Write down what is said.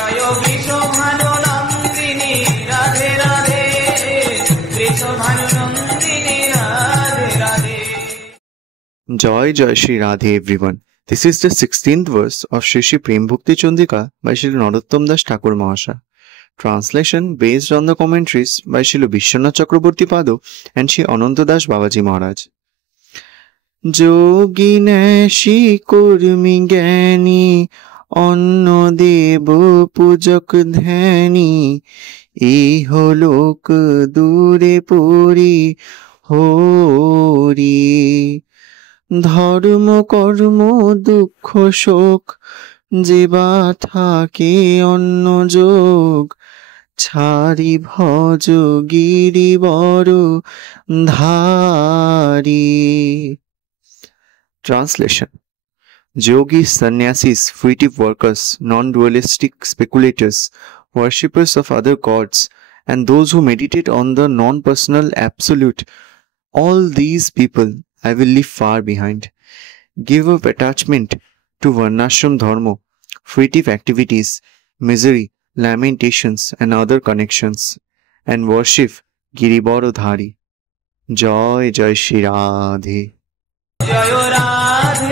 Joy Vrishabhanu Nandini Radhe Radhe, Vrishabhanu Nandini Radhe Radhe. Joy Joy Shri Radhe everyone. This is the 16th verse of Shri Shri Prem Bhakti Chandika by Shri Narottam Das Thakur Mahasaya. Translation based on the commentaries by Shri Vishwanath Chakraborty Pado and Shri Ananta Das Babaji Maharaj. যোগী ন্যাসী কর্মী জ্ঞানী অন্ন দেব পূজক ধ্যানী, ইহলোক দূরে পরি হরি। ধর্ম কর্ম দুঃখ শোক যেবা থাকে অন্য যোগ, ছাড়ি ভজ গিরিবর ধারি। Translation: Yogis, sannyasis, fruitive workers, non-dualistic speculators, worshippers of other gods, and those who meditate on the non-personal absolute, all these people I will leave far behind. Give up attachment to varnashram dharma, fruitive activities, misery, lamentations, and other connections, and worship Giribaro Dhari. Joy Joy Shri Radhe. Joy Radhe